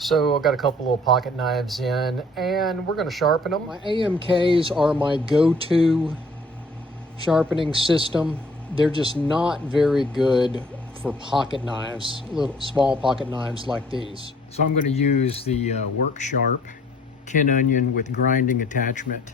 So I've got a couple little pocket knives in, and we're going to sharpen them. My AMKs are my go-to sharpening system. They're just not very good for pocket knives, little small pocket knives like these. So I'm going to use the Work Sharp Kin Onion with grinding attachment.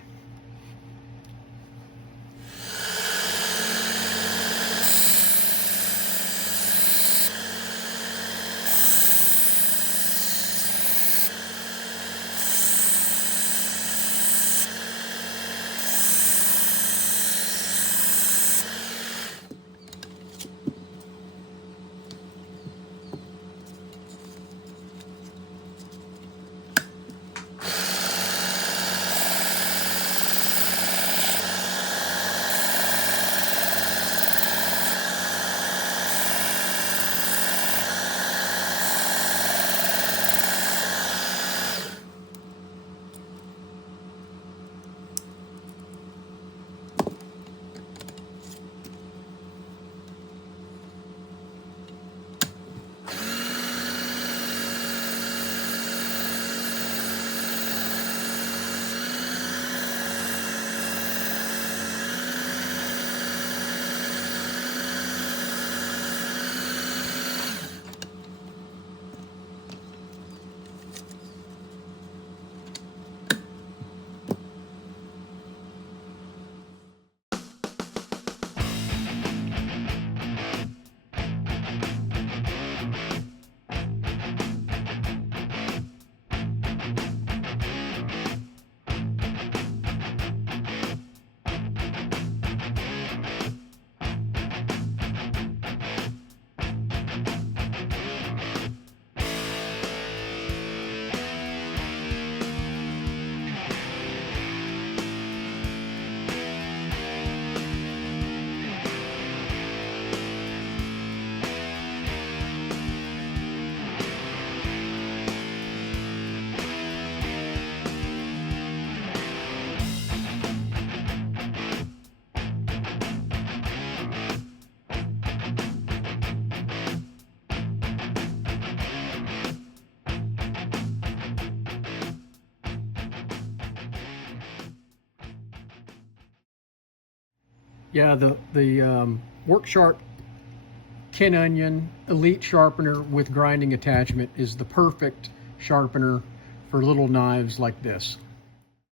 Yeah, the Work Sharp Kin Onion Elite Sharpener with grinding attachment is the perfect sharpener for little knives like this.